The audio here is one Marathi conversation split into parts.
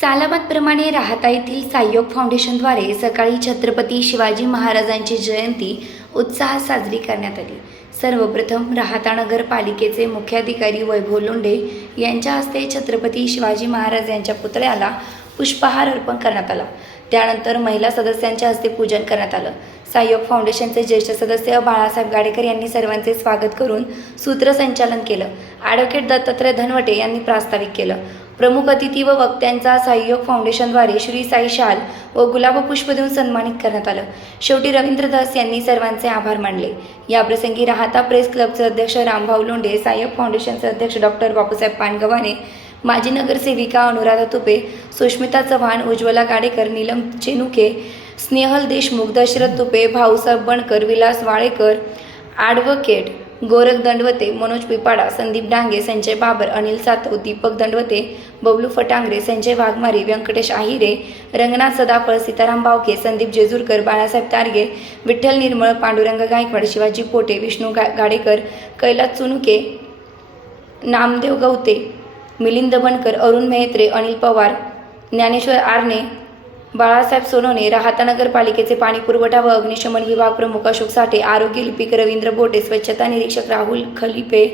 सालाबादप्रमाणे राहता येथील साह्योग फाउंडेशनद्वारे सकाळी छत्रपती शिवाजी महाराजांची जयंती उत्साहात साजरी करण्यात आली. सर्वप्रथम राहता नगरपालिकेचे मुख्याधिकारी वैभव लोंढे यांच्या हस्ते छत्रपती शिवाजी महाराज यांच्या पुतळ्याला पुष्पहार अर्पण करण्यात आला. त्यानंतर महिला सदस्यांच्या हस्ते पूजन करण्यात आलं. सहयोग फाउंडेशनचे ज्येष्ठ सदस्य बाळासाहेब गाडेकर यांनी सर्वांचे स्वागत करून सूत्रसंचालन केलं. ॲडव्होकेट दत्तात्रय धनवटे यांनी प्रास्ताविक केलं. प्रमुख अतिथी व वक्त्यांचा सहयोग फाउंडेशनद्वारे श्री साई शाल व गुलाब पुष्प देऊन सन्मानित करण्यात आलं. शेवटी रवींद्र दास यांनी सर्वांचे आभार मानले. याप्रसंगी राहता प्रेस क्लबचे अध्यक्ष रामभाऊ लोंढे सहाय्यक फाउंडेशनचे अध्यक्ष डॉक्टर बापूसाहेब पानगव्हाणे माजी नगरसेविका अनुराधा तुपे सुष्मिता चव्हाण उज्ज्वला गाडेकर नीलम चेनुके स्नेहल देशमुख दशरथ तुपे भाऊसाहेब बनकर विलास वाळेकर ॲडव्होकेट गोरख दंडवते मनोज पिपाडा संदीप डांगे संजय बाबर अनिल सातव दीपक दंडवते बबलू फटांगरे संजय वाघमारे व्यंकटेश आहिरे रंगनाथ सदाफळ सीताराम बावके संदीप जेजूरकर बाळासाहेब तारगे विठ्ठल निर्मळ पांडुरंग गायकवाड शिवाजी पोटे विष्णू गा गाडेकर कैलास चुनुके नामदेव गवते मिलिंद बनकर अरुण मेहत्रे अनिल पवार ज्ञानेश्वर आरणे बाळासाहेब सोनवणे राहता नगरपालिकेचे पाणी पुरवठा व अग्निशमन विभाग प्रमुख अशोक साठे आरोग्य लिपिक रवींद्र बोटे स्वच्छता निरीक्षक राहुल खलिपे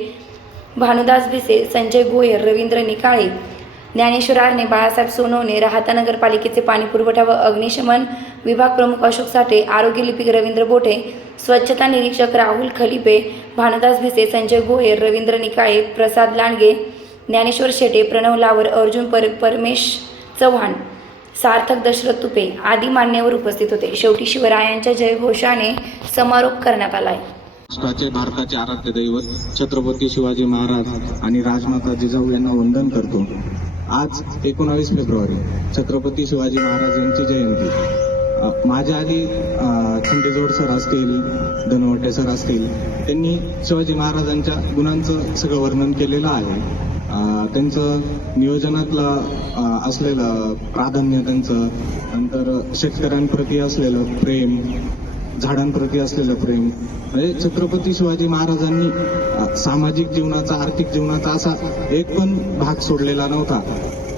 भानुदास भिसे संजय गोयर रवींद्र निकाळे ज्ञानेश्वर आरणे बाळासाहेब सोनवणे राहता नगरपालिकेचे पाणी पुरवठा व अग्निशमन विभाग प्रमुख अशोक साठे आरोग्य लिपिक रवींद्र बोटे स्वच्छता निरीक्षक राहुल खलिपे भानुदास भिसे संजय गोयर रवींद्र निकाळे प्रसाद लांडगे ज्ञानेश्वर शेटे प्रणव लावर अर्जुन पर परमेश चव्हाण सार्थक दशरथ तुपे आदी मान्यवर उपस्थित होते. शेवटी शिवरायांच्या जयघोषाने समारोप करण्यात आला आहे. राष्ट्राचे भारताचे आराध्य दैवत छत्रपती शिवाजी महाराज आणि राजमाता जिजाऊ यांना वंदन करतो. आज एकोणावीस फेब्रुवारी छत्रपती शिवाजी महाराज यांची जयंती. माझ्या आधी खंडेजोड सर असतील धनवटे सर असतील त्यांनी शिवाजी महाराजांच्या गुणांचं सगळं वर्णन केलेलं आहे. त्यांचं नियोजनातलं असलेलं प्राधान्य त्यांचं नंतर शेतकऱ्यांप्रती असलेलं प्रेम झाडांप्रती असलेलं प्रेम म्हणजे छत्रपती शिवाजी महाराजांनी सामाजिक जीवनाचा आर्थिक जीवनाचा असा एक पण भाग सोडलेला नव्हता.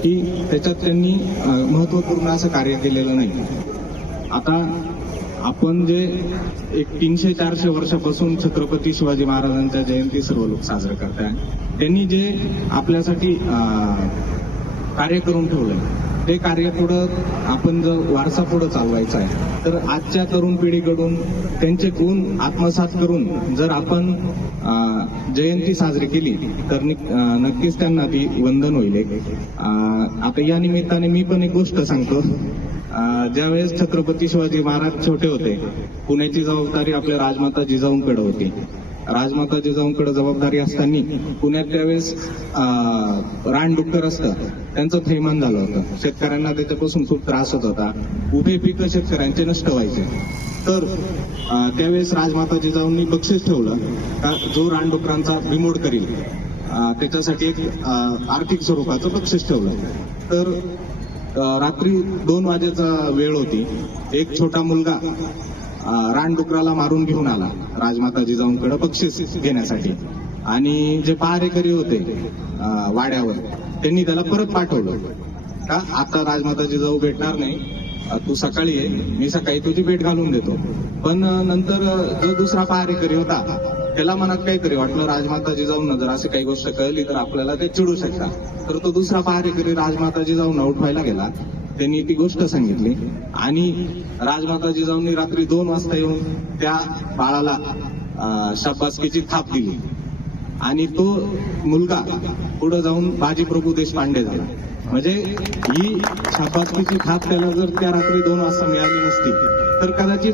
की त्याच्यात त्यांनी महत्त्वपूर्ण असं कार्य केलेलं नाही. आता आपण जे एक तीनशे चारशे वर्षापासून छत्रपती शिवाजी महाराजांच्या जयंती सर्व लोक साजरे करताय. त्यांनी जे आपल्यासाठी कार्य करून ठेवलंय ते कार्य पुढं आपण जर वारसा पुढं चालवायचा आहे तर आजच्या तरुण पिढीकडून त्यांचे गुण आत्मसात करून जर आपण जयंती साजरी केली तर नक्कीच त्यांना ती वंदन होईल. आता या निमित्ताने मी पण एक गोष्ट सांगतो. ज्यावेळेस छत्रपती शिवाजी महाराज छोटे होते पुण्याची जबाबदारी आपल्या राजमाता जिजाऊंकडे होती. राजमाता जिजाऊंकडे जबाबदारी असताना पुण्यात त्यावेळेस अं, रानडुक्कर असतं त्यांचं थैमान झालं होतं. शेतकऱ्यांना त्याच्यापासून खूप त्रास होत होता. उभे पिकं शेतकऱ्यांचे नष्ट व्हायचे. तर त्यावेळेस राजमाता जिजाऊंनी बक्षीस ठेवलं का जो रानडुकरांचा बिमोड करील त्याच्यासाठी एक आर्थिक स्वरूपाचं बक्षीस ठेवलं. तर रात्री दोन वाजेचा वेळ होती. एक छोटा मुलगा रानडुकराला मारून घेऊन आला राजमाता जिजाऊंकडे बक्षीस घेण्यासाठी. आणि जे पहारेकरी होते वाड्यावर त्यांनी त्याला परत पाठवलं. का आता राजमाता जिजाऊ भेटणार नाही. तू सकाळी ये मी सकाळी तुझी भेट घालून देतो. पण नंतर जो दुसरा पहारेकरी होता त्याला मनात काहीतरी वाटलं राजमाता जिजाऊंना जर अशी काही गोष्ट कळली तर आपल्याला ते चिडू शकतात तर तो दुसरा पहारेकरी राजमाता जिजाऊंना उठवायला गेला. त्यांनी ती गोष्ट सांगितली. आणि राजमाता जिजाऊंनी रात्री दोन वाजता येऊन त्या बाळाला शाबासकीची थाप दिली. आणि तो मुलगा पुढे जाऊन बाजीप्रभू देशपांडे झाला. म्हणजे ही शाबासकीची थाप त्याला जर त्या रात्री दोन वाजता मिळाली नसती तर कदाचित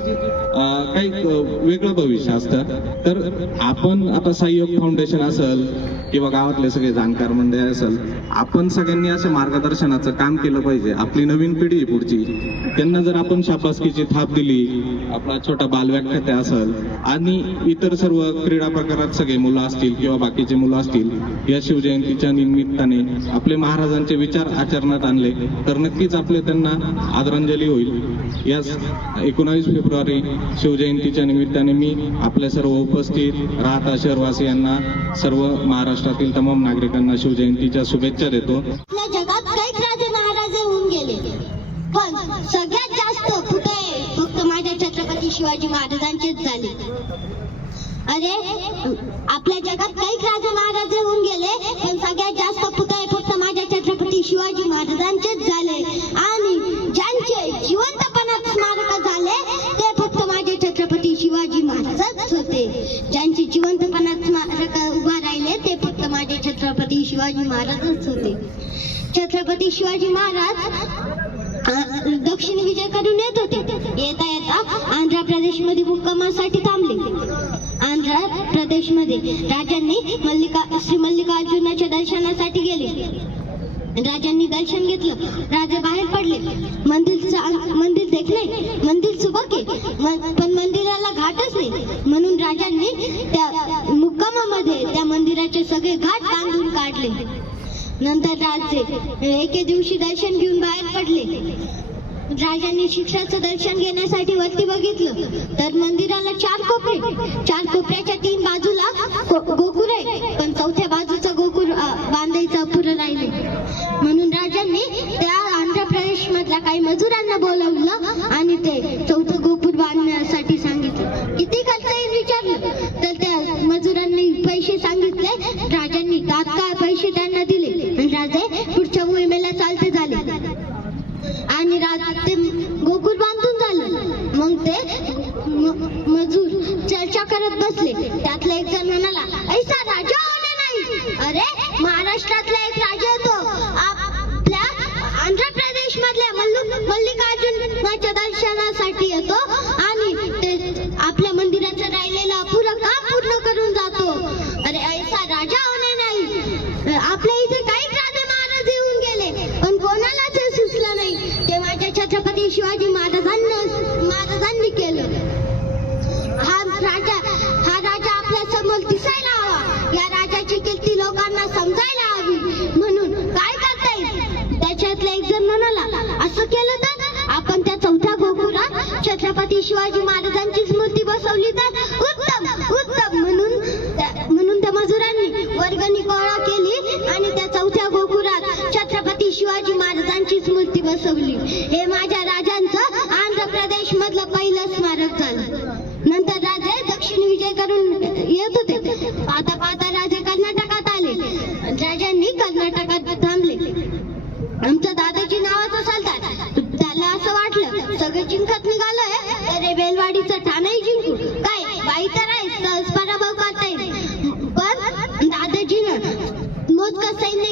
काही वेगळं भविष्य असतं. तर आपण आता सहयोग फाउंडेशन असेल किंवा गावातले सगळे जाणकार मंडळ असेल आपण सगळ्यांनी असं मार्गदर्शनाचं काम केलं पाहिजे. आपली नवीन पिढी आहे पुढची. त्यांना जर आपण शाबासकीची थाप दिली आपला छोटा बालव्याख्याते असेल आणि इतर सर्व क्रीडा प्रकारात सगळे मुलं असतील किंवा बाकीचे मुलं असतील या शिवजयंतीच्या निमित्ताने आपले महाराजांचे विचार आचरणात आणले तर नक्कीच आपले त्यांना आदरांजली होईल. या एकोणावीस फेब्रुवारी शिवजयंतीच्या निमित्ताने मी आपल्या सर्व उपस्थित राहता शहरवासियांना सर्व महाराष्ट्रातील तमाम नागरिकांना शिवजयंतीच्या शुभेच्छा देतो. फक्त माझ्या छत्रपती शिवाजी महाराजांचेच झाले. अरे आपल्या जगात कैक राजे होऊन गेले पण सगळ्यात जास्त पुतळे फक्त माझ्या छत्रपती शिवाजी महाराजांचेच झाले. आणि ज्यांचे जिवंतपणात स्मारक झाले ते फक्त माझे छत्रपती शिवाजी महाराजच होते. ज्यांचे जिवंतपणात स्मारक शिवाजी महाराजच होते. छत्रपती शिवाजी महाराज दक्षिण विजय करून येत होते. येता येता आंध्र प्रदेशमध्ये मुक्कामासाठी थांबले. आंध्र प्रदेशमध्ये राजांनी मल्लिका श्री मल्लिकार्जुनाच्या दर्शनासाठी गेले. राजांनी दर्शन घेतलं. राजे बाहेर पडले. मंदिरचं मंदिर देखले मंदिर सुबके. पण मंदिराला घाटच नाही. म्हणून राजांनी त्या मुक्कामामध्ये त्या मंदिराचे सगळे घाट बांधून काढले. नंतर राजे एके दिवशी दर्शन घेऊन बाहेर पडले. राजांनी शिक्षाचं दर्शन घेण्यासाठी वरती बघितलं. तर मंदिराला चार कोपरे. चार कोपरे मल्लिकार्जुनाच्या दर्शनासाठी येतो. आणि ते आपल्या मंदिराचा राहिलेला अपुरं काम पूर्ण करून जातो. अरे ऐसा राजा होणे नाही. आपल्या इथे काही राजे महाराज येऊन गेले. पण कोणालाच हे सुचलं नाही. ते माझ्या छत्रपती शिवाजी महाराजांना महाराजांनी केलं. हा राजा हा राजा आपल्यासमोर दिसायला हवा. या राजाची कीर्ती लोकांना समजा छत्रपती शिवाजी महाराजांचीच मूर्ती बसवली तर उत्तम उत्तम म्हणून त्या- म्हणून त्या मजुरांनी वर्गणी गोळा केली आणि त्या चौथ्या गोकुळात छत्रपती शिवाजी महाराजांचीच मूर्ती बसवली. हे माझ्या राजांचं आंध्र प्रदेश मधलं पहिलं स्मारक दादाजीनं मोजकं सैन्य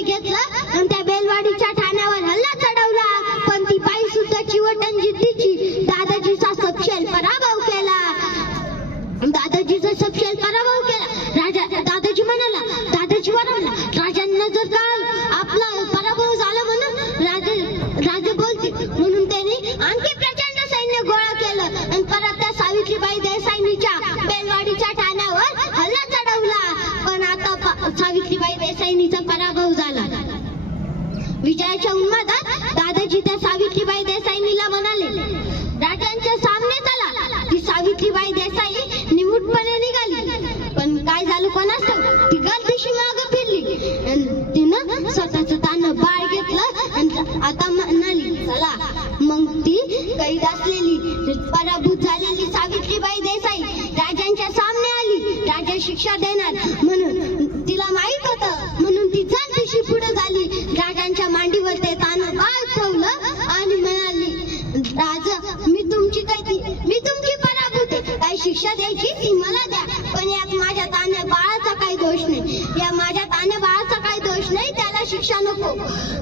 या माझ्या तान्या बाळाचा काही दोष नाही त्याला शिक्षा नको.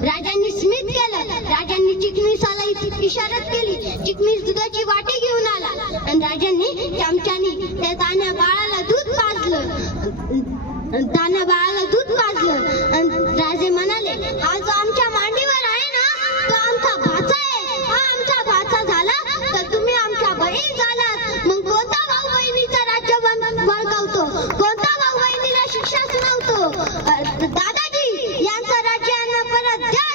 राजांनी स्मित केलं. राजांनी चिकमिसाला इशारत केली. चिकमिस दुधाची वाटी घेऊन आला. आणि राजांनी चमच्यानी त्या तान्या बाळाला दूध पाजलं. तान्या बाळाला दूध पाजलं आणि राजे म्हणाले हा जो आमच्या मांडीवर आहे ना तो आमचा भाचा आहे हा आमचा भाचा झाला तर तुम्ही आमच्या बहीण झालात मग कोणता भाऊ बहिणीचं राज्य बंद- बळकावतो कोणता भाऊ बहिणीला शिक्षा सुनावतो अ, दादाजी यांचं राज्य यांना परत द्या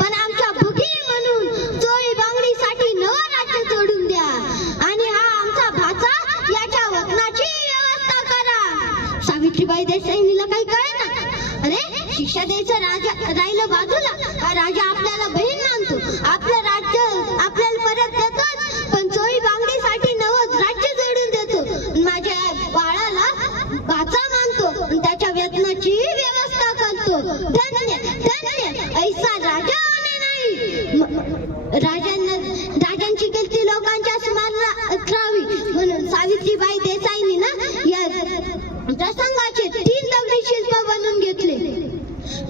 पण आमच्या भुकीर म्हणून चोळी बांगडीसाठी नवं राज्य सोडून द्या आणि हा आमचा भाचा याच्या वतनाची व्यवस्था करा सावित्रीबाई देसाईनीला काही कळे ना अरे शिक्षा द्यायचं राजा राहिलं बाजूला. हा राजा आपल्याला बहीण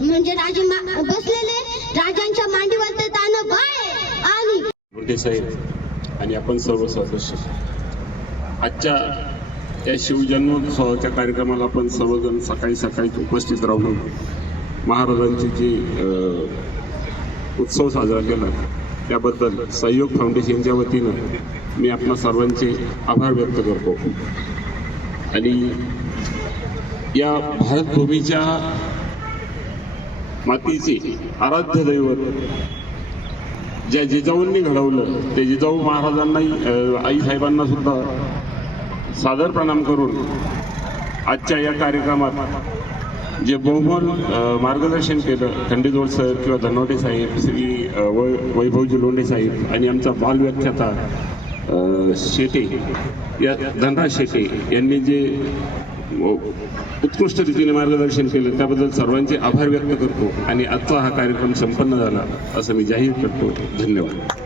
म्हणजे राजे बसलेले राजांच्या मांडीवर ते तान बाय आणि मुंडे साहेब आणि आपण सर्व सदस्य. आजच्या या शिवजन्मोत्सवाच्या कार्यक्रमाला आपण सर्वजण सकाळी सकाळी उपस्थित राहून महाराजांची जी उत्सव साजरा केला त्याबद्दल सहयोग फाउंडेशनच्या वतीनं मी आपणा सर्वांचे आभार व्यक्त करतो. आणि या भारतभूमीच्या मातीचे आराध्य दैवत. ज्या जिजाऊंनी घडवलं ते जिजाऊ महाराजांनाही अ, आईसाहेबांना सुद्धा सादर प्रणाम करून आजच्या या कार्यक्रमात जे बहुमोल मार्गदर्शन केलं खंडीजोड सर किंवा धनवटे साहेब श्री वै- वैभवजी लोंढे साहेब आणि आमचा बालव्याख्याता शेटे या धनराज शेटे यांनी जे हो. उत्कृष्ट रीतीने मार्गदर्शन केलं त्याबद्दल सर्वांचे आभार व्यक्त करतो आणि आजचा हा कार्यक्रम संपन्न झाला असं मी जाहीर करतो. धन्यवाद.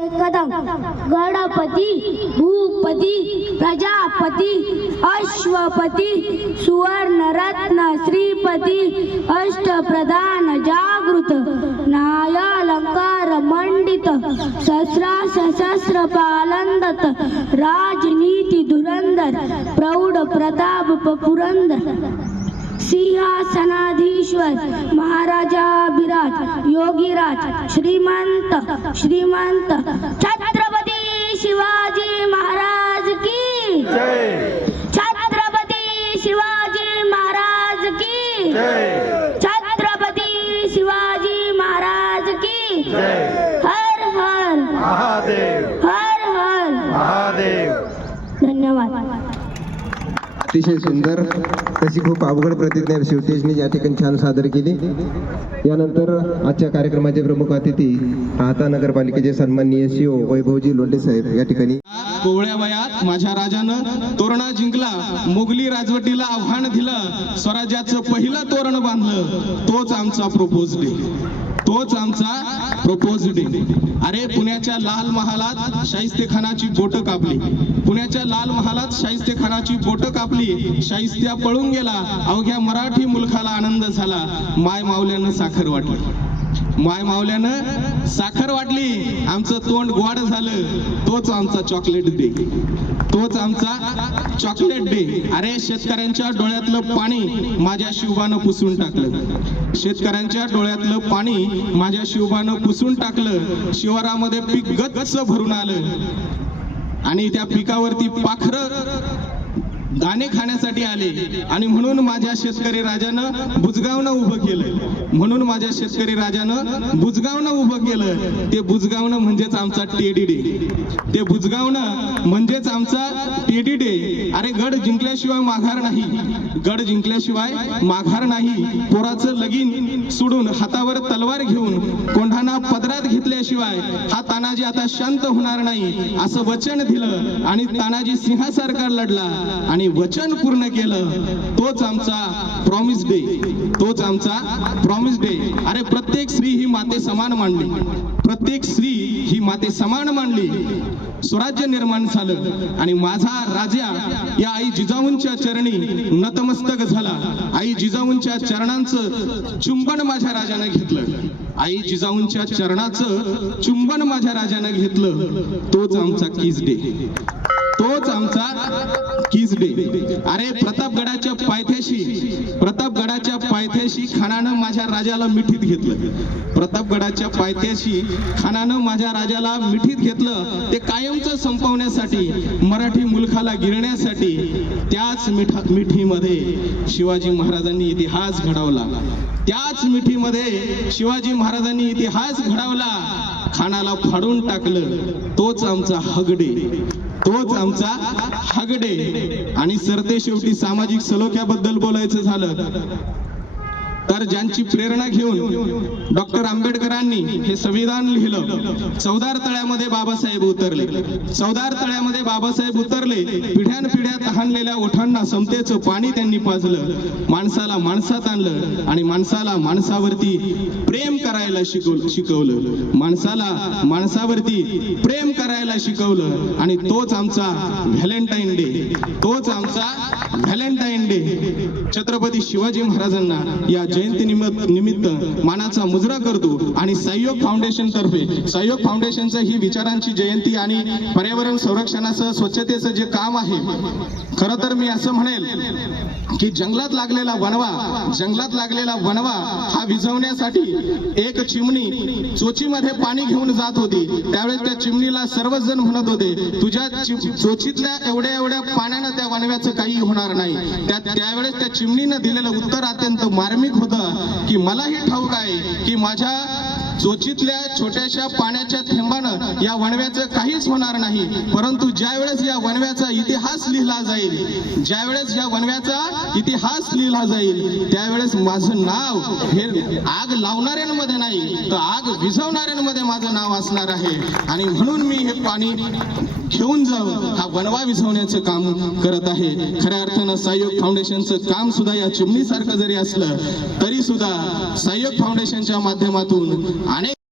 कदम गणपती भूपती प्रजापती अश्वपती सुवर्णरत्न श्रीपती अष्टप्रधान जागृत नायालंकार मंडित सहस्रा सहस्र पालंदत राजनीती धुरंदर प्रौढ प्रताप पुरंदर। सिंहासनाधीश्वर महाराजा विराज योगीराज श्रीमंत श्रीमंत छत्रपती शिवाजी महाराज की छत्रपती शिवाजी महाराज की छत्रपती शिवाजी महाराज की हर हर महादेव। हर हर। महादेव। धन्यवाद। अतिशय सुंदर तशी खूप अवघड प्रतिज्ञा शिवतेजने या ठिकाणी छान सादर केली. यानंतर आजच्या कार्यक्रमाचे प्रमुख अतिथी राहता नगरपालिकेचे सन्माननीय सीओ वैभवजी लोंढे साहेब या ठिकाणी. कोवळ्या वयात माझ्या राजानं तोरणा जिंकला. मुघली राजवटीला आव्हान दिलं. स्वराज्याचं पहिलं तोरण बांधलं. तोच आमचा प्रपोज डे तोच आमचा प्रपोज डे अरे पुण्याच्या लाल महालात शाहिस्ते खानाची बोट कापली. पुण्याच्या लाल महालात शाहिस्ते खानाची बोट कापली शाहिस्त्या पळून गेला अवघ्या मराठी मुलखाला आनंद झाला. माय मावल्यानं साखर वाटली. माय मावल्यानं साखर वाटली. आमचं तोंड गोड झालं. तोच आमचा चॉकलेट डे. तोच आमचा चॉकलेट डे. अरे शेतकऱ्यांच्या डोळ्यातलं पाणी माझ्या शिवबानं पुसून टाकलं. शेतकऱ्यांच्या डोळ्यातलं पाणी माझ्या शिवबानं पुसून टाकलं. शिवारामध्ये पीक गच्च भरून आलं. आणि त्या पिकावरती पाखरं दाणे खाण्यासाठी आले आणि म्हणून माझ्या शेतकरी राजानं बुजगावनं उभं केलं म्हणून माझ्या शेतकरी राजानं बुजगावनं उभं केलं ते बुजगावनं म्हणजेच आमचा टेडी डे. ते बुजगावनं म्हणजेच आमचा टेडी डे. अरे गड जिंकल्याशिवाय माघार नाही. गड जिंकल्याशिवाय माघार नाही. पोराचं लगीन सोडून हातावर तलवार घेऊन कोंढाना पदरात घेतल्याशिवाय हा तानाजी आता शांत होणार नाही असं वचन दिलं आणि तानाजी सिंहासारखा लढला आणि वचन पूर्ण केलं तोच आमचा प्रॉमिस डे तोच आमचा प्रॉमिस डे अरे प्रत्येक स्त्री ही माते समान मांडली. प्रत्येक स्त्री ही माते समान मांडली. स्वराज्य निर्माण झालं आणि माझा राजा या आई जिजाऊंच्या चरणी नतमस्तक झाला. आई जिजाऊंच्या चरणांचं चुंबन माझ्या राजानं घेतलं. आई जिजाऊंच्या चरणाचं चुंबन माझ्या राजानं घेतलं. तोच आमचा किस डे तोच आमचा किस डे अरे प्रतापगडाच्या पायथ्याशी प्रतापगडाच्या पायथ्याशी खानानं माझ्या राजाला मिठीत घेतलं. प्रतापगडाच्या पायथ्याशी खानानं माझ्या राजाला मिठीत घेतलं. ते कायमचं संपवण्यासाठी मराठी मुलखाला गिरण्यासाठी त्याच मिठा मिठीमध्ये शिवाजी महाराजांनी इतिहास घडवला. त्याच मिठीमध्ये शिवाजी महाराजांनी इतिहास घडवला. खानाला फाडून टाकलं. तोच आमचा हगडे. तोच आमचा हगडे आणि सरते शेवटी सामाजिक सलोख्याबद्दल बोलायचं झालं. तर ज्यांची प्रेरणा घेऊन डॉक्टर आंबेडकरांनी हे संविधान लिहिलं चौदार तळ्यामध्ये बाबासाहेब उतरले. चौदार तळ्यामध्ये बाबासाहेब उतरले पिढ्यान पिढ्या तहानलेल्या ओठांना समतेचं पाणी त्यांनी पाजलं माणसाला माणसात आणलं आणि माणसाला माणसावरती प्रेम करायला शिकवलं. माणसाला माणसावरती प्रेम करायला शिकवलं आणि तोच आमचा व्हॅलेंटाईन डे तोच आमचा व्हॅलेंटाईन डे. छत्रपती शिवाजी महाराजांना या जयंती निमित्त निमित्त मानाचा मुजरा करतो आणि सहयोग फाउंडेशन तर्फे सहयोग फाउंडेशनचं ही विचारांची जयंती आणि पर्यावरण संरक्षणाचं स्वच्छतेचं जे काम आहे खरं तर मी असं म्हणेल की जंगलात लागलेला वनवा जंगलात लागलेला वनवा हा विझवण्यासाठी एक चिमणी चोचीमध्ये पाणी घेऊन जात होती. त्यावेळेस त्या चिमणीला सर्वच जण म्हणत होते तुझ्या चोचीतल्या एवढ्या एवढ्या पाण्यानं त्या वनव्याचं काही होणार नाही. त्या त्यावेळेस त्या चिमणीनं दिलेलं उत्तर अत्यंत मार्मिक होतं की मलाही ठाऊक आहे की माझ्या चोचीतल्या छोट्याशा पाण्याच्या थेंबानं या वणव्याचं काहीच होणार नाही. परंतु ज्या वेळेस या वणव्याचा इतिहास लिहिला जाईल ज्या वेळेस या वणव्याचा इतिहास लिहिला जाईल त्यावेळेस माझं नाव हे आग लावणाऱ्यांमध्ये नाही तर आग विझवणाऱ्यांमध्ये माझं नाव असणार आहे. आणि म्हणून मी हे पाणी घेऊन जाऊन हा वनवा विझवण्याचं काम करत आहे. खऱ्या अर्थानं सहयोग फाउंडेशनचं काम सुद्धा या चिमणीसारखं जरी असलं तरी सुद्धा सहयोग फाउंडेशनच्या माध्यमातून அனைத்து